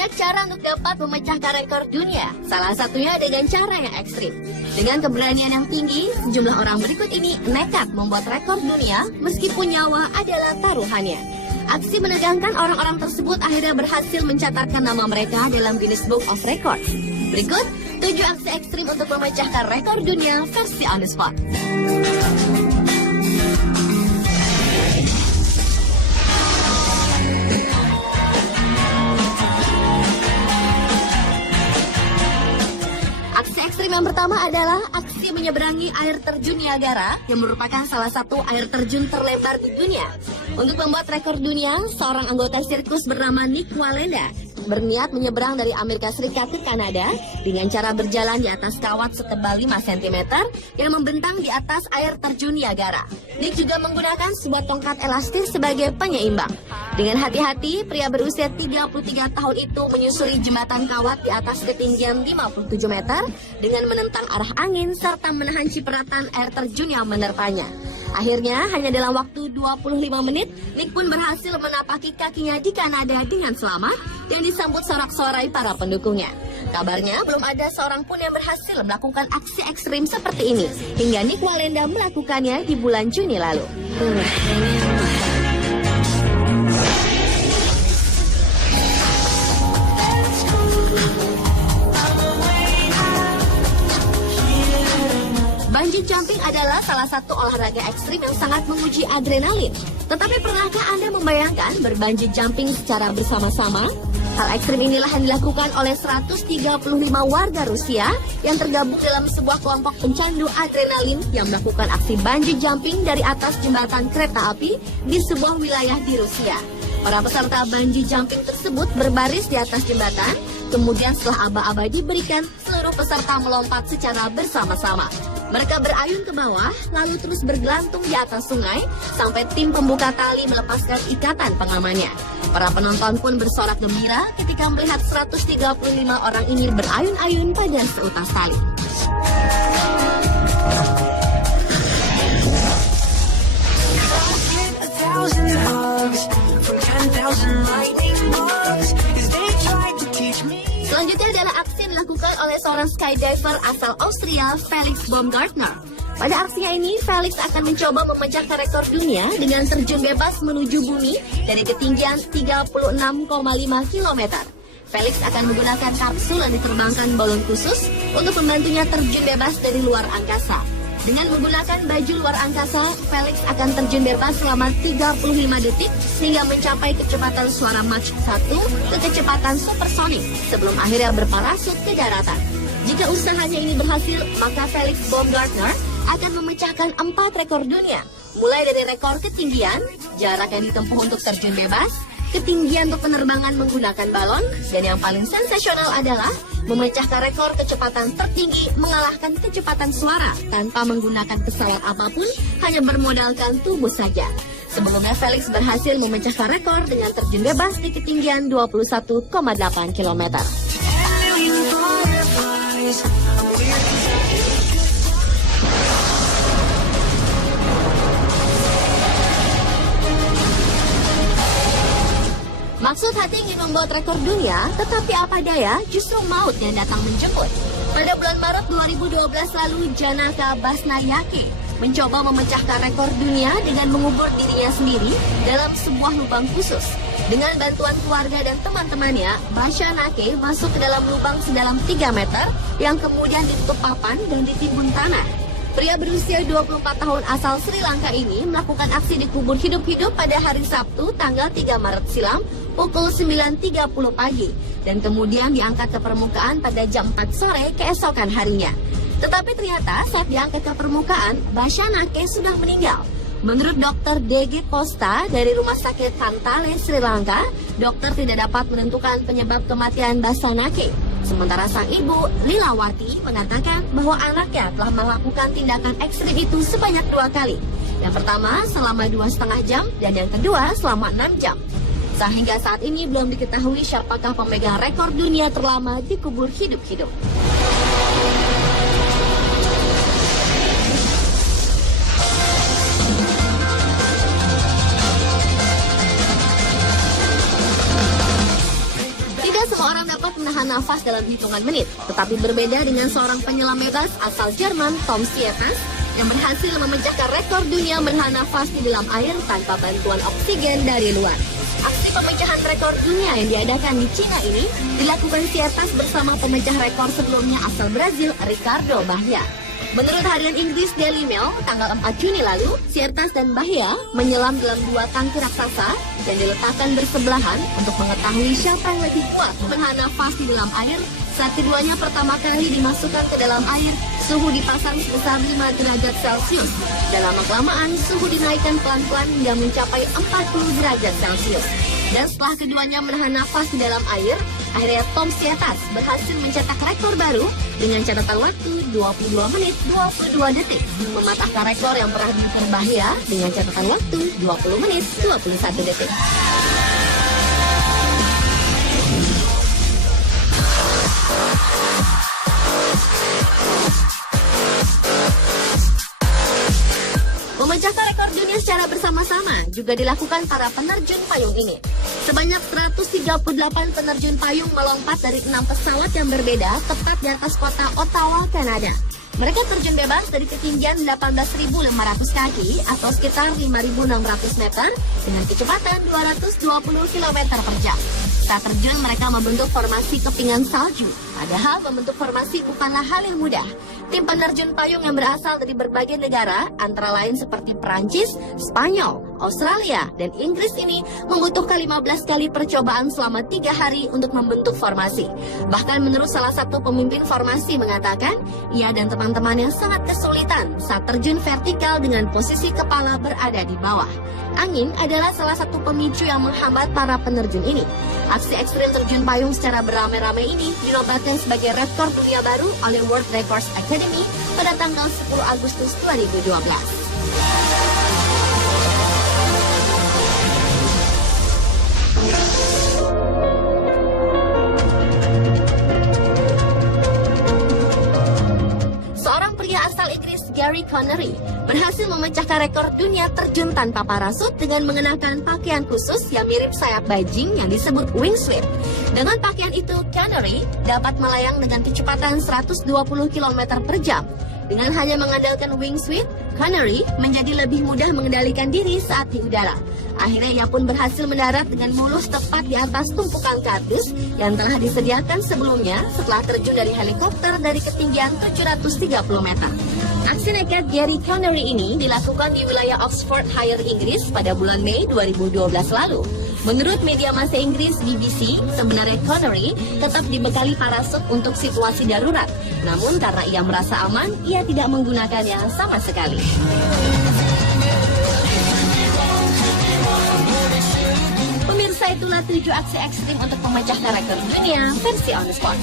Banyak cara untuk dapat memecahkan rekor dunia. Salah satunya dengan cara yang ekstrim. Dengan keberanian yang tinggi, sejumlah orang berikut ini nekat membuat rekor dunia meskipun nyawa adalah taruhannya. Aksi menegangkan orang-orang tersebut akhirnya berhasil mencatatkan nama mereka dalam Guinness Book of Records. Berikut 7 aksi ekstrim untuk memecahkan rekor dunia versi on the spot. Yang pertama adalah aksi menyeberangi air terjun Niagara yang merupakan salah satu air terjun terlebar di dunia. Untuk membuat rekor dunia, seorang anggota sirkus bernama Nick Wallenda berniat menyeberang dari Amerika Serikat ke Kanada dengan cara berjalan di atas kawat setebal 5 cm yang membentang di atas air terjun Niagara. Nick juga menggunakan sebuah tongkat elastis sebagai penyeimbang. Dengan hati-hati, pria berusia 33 tahun itu menyusuri jembatan kawat di atas ketinggian 57 meter dengan menentang arah angin serta menahan cipratan air terjun yang menerpanya. Akhirnya, hanya dalam waktu 25 menit, Nick pun berhasil menapaki kakinya di Kanada dengan selamat dan disambut sorak-sorai para pendukungnya. Kabarnya, belum ada seorang pun yang berhasil melakukan aksi ekstrim seperti ini, hingga Nick Wallenda melakukannya di bulan Juni lalu. Bungee jumping adalah salah satu olahraga ekstrim yang sangat menguji adrenalin. Tetapi pernahkah Anda membayangkan berbungee jumping secara bersama-sama? Hal ekstrim inilah yang dilakukan oleh 135 warga Rusia yang tergabung dalam sebuah kelompok pencandu adrenalin yang melakukan aksi bungee jumping dari atas jembatan kereta api di sebuah wilayah di Rusia. Para peserta bungee jumping tersebut berbaris di atas jembatan, kemudian setelah aba-aba diberikan, seluruh peserta melompat secara bersama-sama. Mereka berayun ke bawah, lalu terus bergelantung di atas sungai, sampai tim pembuka tali melepaskan ikatan pengamannya. Para penonton pun bersorak gembira ketika melihat 135 orang ini berayun-ayun pada seutas tali. Selanjutnya adalah aksi yang dilakukan oleh seorang skydiver asal Austria, Felix Baumgartner. Pada aksinya ini, Felix akan mencoba memecahkan rekor dunia dengan terjun bebas menuju bumi dari ketinggian 36,5 km. Felix akan menggunakan kapsul yang diterbangkan balon khusus untuk membantunya terjun bebas dari luar angkasa. Dengan menggunakan baju luar angkasa, Felix akan terjun bebas selama 35 detik hingga mencapai kecepatan suara Mach 1 ke kecepatan supersonik sebelum akhirnya berparasut ke daratan. Jika usahanya ini berhasil, maka Felix Baumgartner akan memecahkan 4 rekor dunia, mulai dari rekor ketinggian, jarak yang ditempuh untuk terjun bebas, ketinggian untuk penerbangan menggunakan balon, dan yang paling sensasional adalah memecahkan rekor kecepatan tertinggi mengalahkan kecepatan suara tanpa menggunakan pesawat apapun, hanya bermodalkan tubuh saja. Sebelumnya Felix berhasil memecahkan rekor dengan terjun bebas di ketinggian 21,8 km. Maksud hati ingin membuat rekor dunia, tetapi apa daya, justru maut yang datang menjemput. Pada bulan Maret 2012 lalu, Janaka Basnayake mencoba memecahkan rekor dunia dengan mengubur dirinya sendiri dalam sebuah lubang khusus. Dengan bantuan keluarga dan teman-temannya, Basnayake masuk ke dalam lubang sedalam 3 meter yang kemudian ditutup papan dan ditimbun tanah. Pria berusia 24 tahun asal Sri Lanka ini melakukan aksi dikubur hidup-hidup pada hari Sabtu tanggal 3 Maret silam pukul 9.30 pagi dan kemudian diangkat ke permukaan pada jam 4 sore keesokan harinya. Tetapi ternyata saat diangkat ke permukaan, Basnayake sudah meninggal. Menurut Dr. D.G. Costa dari Rumah Sakit Tantale, Sri Lanka, dokter tidak dapat menentukan penyebab kematian Basnayake. Sementara sang ibu, Lilawati, mengatakan bahwa anaknya telah melakukan tindakan ekstrim itu sebanyak 2 kali. Yang pertama selama 2,5 jam dan yang kedua selama 6 jam. Sehingga saat ini belum diketahui siapakah pemegang rekor dunia terlama dikubur hidup-hidup. menahan nafas dalam hitungan menit, tetapi berbeda dengan seorang penyelam bebas asal Jerman, Tom Sietas, yang berhasil memecahkan rekor dunia menahan nafas di dalam air tanpa bantuan oksigen dari luar. Aksi pemecahan rekor dunia yang diadakan di Cina ini dilakukan Sietas bersama pemecah rekor sebelumnya asal Brazil, Ricardo Bahia. Menurut harian Inggris Daily Mail, tanggal 4 Juni lalu, Sietas dan Bahia menyelam dalam 2 tangki raksasa yang diletakkan bersebelahan untuk mengetahui siapa yang lebih kuat menahan nafas di dalam air saat keduanya pertama kali dimasukkan ke dalam air. Suhu dipasang sebesar 5 derajat Celcius. Dan lama-kelamaan, suhu dinaikkan pelan-pelan hingga mencapai 40 derajat Celcius. Dan setelah keduanya menahan nafas di dalam air, akhirnya Tom Sietas berhasil mencetak rekor baru dengan catatan waktu 22 menit 22 detik, mematahkan rekor yang pernah diukur Bahia dengan catatan waktu 20 menit 21 detik. Memecahkan rekor dunia secara bersama-sama juga dilakukan para penerjun payung ini. Sebanyak 138 penerjun payung melompat dari 6 pesawat yang berbeda tepat di atas kota Ottawa, Kanada. Mereka terjun bebas dari ketinggian 18.500 kaki atau sekitar 5.600 meter dengan kecepatan 220 km per jam. Saat terjun, mereka membentuk formasi kepingan salju. Padahal membentuk formasi bukanlah hal yang mudah. Tim penerjun payung yang berasal dari berbagai negara, antara lain seperti Perancis, Spanyol, Australia, dan Inggris ini membutuhkan 15 kali percobaan selama 3 hari untuk membentuk formasi. Bahkan menurut salah satu pemimpin formasi mengatakan, ia dan teman-temannya sangat kesulitan saat terjun vertikal dengan posisi kepala berada di bawah. Angin adalah salah satu pemicu yang menghambat para penerjun ini. Aksi ekstrim terjun payung secara beramai-ramai ini dinobatkan sebagai rekor dunia baru oleh World Records Academy pada tanggal 10 Agustus 2012. Seorang pria asal Inggris, Gary Connery, berhasil memecahkan rekor dunia terjun tanpa parasut dengan mengenakan pakaian khusus yang mirip sayap bajing yang disebut wingsuit. Dengan pakaian itu, Connery dapat melayang dengan kecepatan 120 km per jam. Dengan hanya mengandalkan wingsuit, Connery menjadi lebih mudah mengendalikan diri saat di udara. Akhirnya ia pun berhasil mendarat dengan mulus tepat di atas tumpukan kardus yang telah disediakan sebelumnya setelah terjun dari helikopter dari ketinggian 730 meter. Aksi nekat Gary Connery ini dilakukan di wilayah Oxfordshire, Inggris pada bulan Mei 2012 lalu. Menurut media massa Inggris BBC, sebenarnya Connery tetap dibekali parasut untuk situasi darurat. Namun karena ia merasa aman, ia tidak menggunakannya sama sekali. Pemirsa, itulah 7 aksi ekstrim untuk memecahkan rekor dunia versi on the spot.